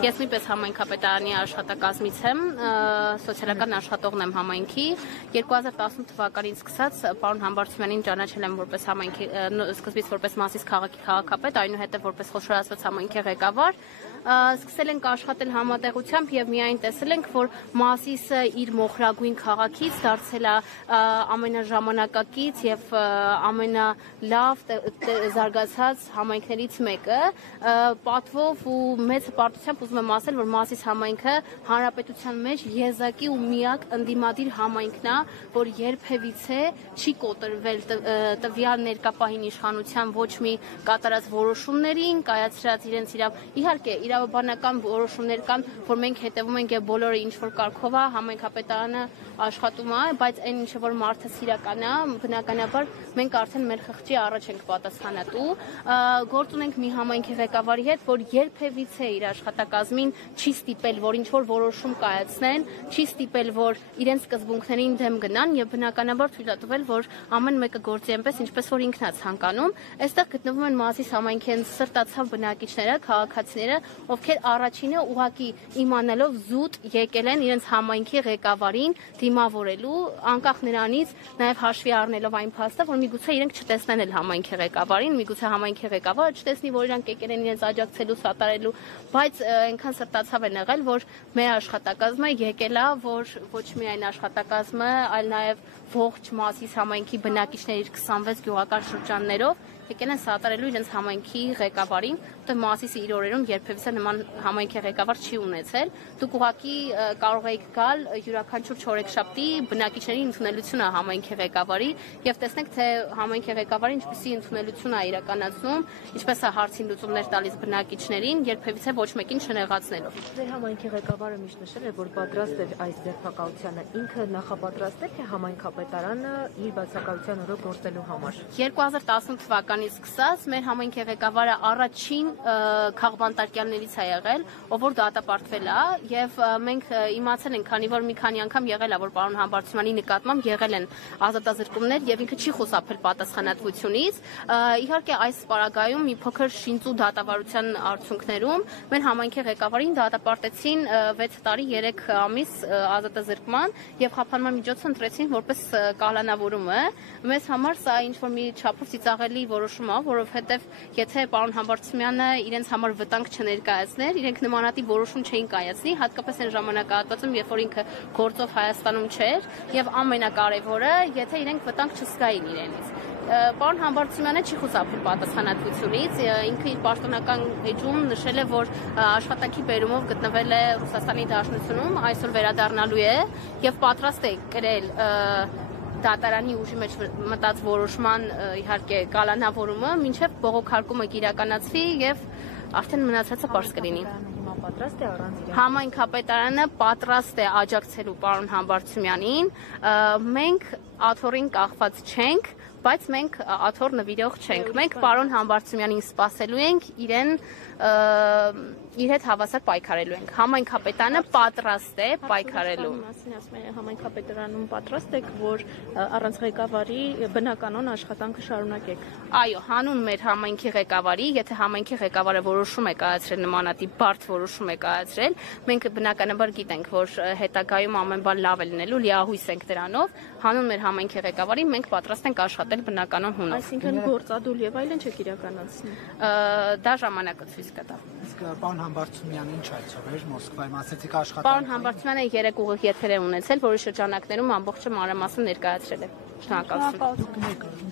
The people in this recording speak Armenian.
Ես նույնպես համայնքապետարանի աշխատակազմից եմ, սոցիալական աշխատողն եմ համայնքի։ 2018 թվականից սկսած պարոն Համբարձումյանին ճանաչել եմ որպես համայնքի սկզբից որպես Մասիս քաղաքի քաղաքապետ, այնուհետև որպես խոշորացված համայնքի ղեկավար։ Սկսել ենք աշխատել համատեղությամբ եւ միայն տեսել ենք, որ Մասիսը իր մոխրագույն քաղաքից դարձել է ամենաժամանակակից եւ ամենալավ զարգացած համայնքներից մեկը։ Պատվով ու մեծ հպարտությամբ ուզում եմ ասել, որ Մասիս համայնքը հանրապետության մեջ եզակի ու միակ ընդդիմադիր համայնքն է, որ երբևիցե չի կոտրվել տվյալ ներկապահին իշխանության ոչ մի կատարած որոշումներին, կայացրած իրենց իհարկե իրավաբանական որոշումներ կան, որ մենք հետևում ենք եւ բոլորը ինչ որ կարգով է համայնքապետարանը աշխատում է, բայց այն ինչը որ մարդը իրական է, բնականաբար մենք արդեն մեր խղճի առաջ ենք պատասխանատու։ Գործ ունենք մի համայնքի ղեկավարի հետ, որ երբևիցե իր աշխատակազմին չի ստիպել, որ ինչ որ որոշում կայացնեն, չի ստիպել, որ իրենց սկզբունքներին դեմ գնան եւ բնականաբար թույլ է տվել, որ ամեն մեկը գործի այնպես, ինչպես որ ինքն է ցանկանում։ Այստեղ գտնվում են Մասիս համայնքի սրտացավ բնակիչները, քաղաքացիները, ովքեր առաջինը ուղակի իմանալով զուտ եկել են իրենց համայնքի ղեկավարին դիմավորելու, անկախ նրանից նաև հաշվի առնելով այն փաստը, որ միգուցե իրենք չտեսնեն էլ համայնքի ղեկավարին, միգուցե համայնքի ղեկավարը չտեսնի, որ իրանք եկել են իրենց աջակցելու, սատարելու, բայց այնքան սրտացավ են եղել, որ մեր աշխատակազմը եկել է, որ ոչ միայն աշխատակազմը, այլ նաև ողջ Մասիս համայնքի բնակիչների 26 գյուղական շրջաններով եկել են սատարելու իրենց համայնքի ղեկավարին, որտեղ Մասիսը իր օրերում երբևիցե նման համայնքի ղեկավար չի ունեցել։ Դուք ուղղակի կարող եք գալ յուրաքանչյուր չորեքշաբթի բնակիչների ընդունելությունը համայնքի ղեկավարի եւ տեսնեք, թե համայնքի ղեկավարը ինչպիսի ընդունելություն է իրականացնում, ինչպես է հարցին լուծումներ տալիս բնակիչներին, երբևիցե ոչ մեկին չնեղացնելով։ Ձեր համայնքի ղեկավարը միշտ նշել է, որ պատրաստ է այս ձերբակալությանը, ինքը նախապատրաստ է, թե համայնքապետարանը իր բացակայության օրը գործելու համար։ 2018 թվականից սկսած մեր համայնքի ղեկավարը առաջին քաղբանտարկյալներից է եղել, ով որ դատապարտվել է եւ մենք իմացել ենք, քանի որ մի քանի անգամ եղել է, որ պարոն Համբարձումյանի նկատմամբ եղել են ազատազրկումներ եւ ինքը չի խուսափել պատասխանատվությունից։ Իհարկե այս պարագայում մի փոքր շինծու դատավարության արդյունքներում մեր համայնքի ղեկավարին դատապարտեցին 6 տարի 3 ամիս ազատազրկման եւ խափանման միջոցը ընտրեցին որպես կալանավորումը։ Մեզ համար սա ինչ որ մի չափով ծիծաղելի որոշում է, որովհետեւ եթե պարոն Համբարձումյանը իրենց համար վտանգ չներկայացներ, իրենք նմանատիպ որոշում չէին կայացնի, հատկապես այն ժամանակահատվածում, երբ որ ինքը գործով Հայաստանում չէր, եւ ամենակարևորը, եթե իրենք վտանգ չզգային իրենից։ Պարոն Համբարձումյանը չի խուսափել պատասխանատվությունից, ինքը իր պաշտոնական էջում նշել է, որ աշխատանքի բերումով գտնվել է Ռուսաստանի Դաշնությունում, այսօր վերադառնալու է եւ պատրաստ է կրել դատարանի ուժի մեջ մտած որոշման իհարկե կալանավորումը, մինչև բողոքարկումը կիրականացվի եւ արդեն մնացածը պարզ կլինի։ Համայնքապետարանը պատրաստ է աջակցելու պարոն Համբարձումյանին, մենք աթոռին կախված չենք, բայց մենք աթոռ նվիրող չենք։ Մենք պարոն Համբարձումյանին սպասելու ենք, իր հետ հավասար պայքարելու ենք։ Համայնքապետարանը պատրաստ է պայքարելու։ Համայնքապետարանում պատրաստ եք, որ առանց ղեկավարի բնականon աշխատանքը շարունակեք։ Այո, հանուն մեր համայնքի ղեկավարի, եթե համայնքի ղեկավարը որոշում է կայացրել նմանատիպ բարդ որոշում է կայացրել, մենք բնականաբար գիտենք, որ հետագայում ամեն բան լավ է լինելու, լիահույս ենք դրանով, հանուն մեր համայնքի ղեկավարի մենք պատրաստ ենք աշխատել բնականon հունով։ Այսինքն գործադուլ եւ այլն չեք իրականացնի։ Դա ժամանակը ցույց կտա։ Իսկ պարոն Համբարձումյանը ինչ այցով էր Մոսկվայում, ասեցիք աշխատանք։ Պարոն Համբարձումյանը 3 ուղիղ եթեր է ունեցել, որի շրջանակներում ամբողջը մանրամասն ներկայացրել է։ Շնորհակալություն։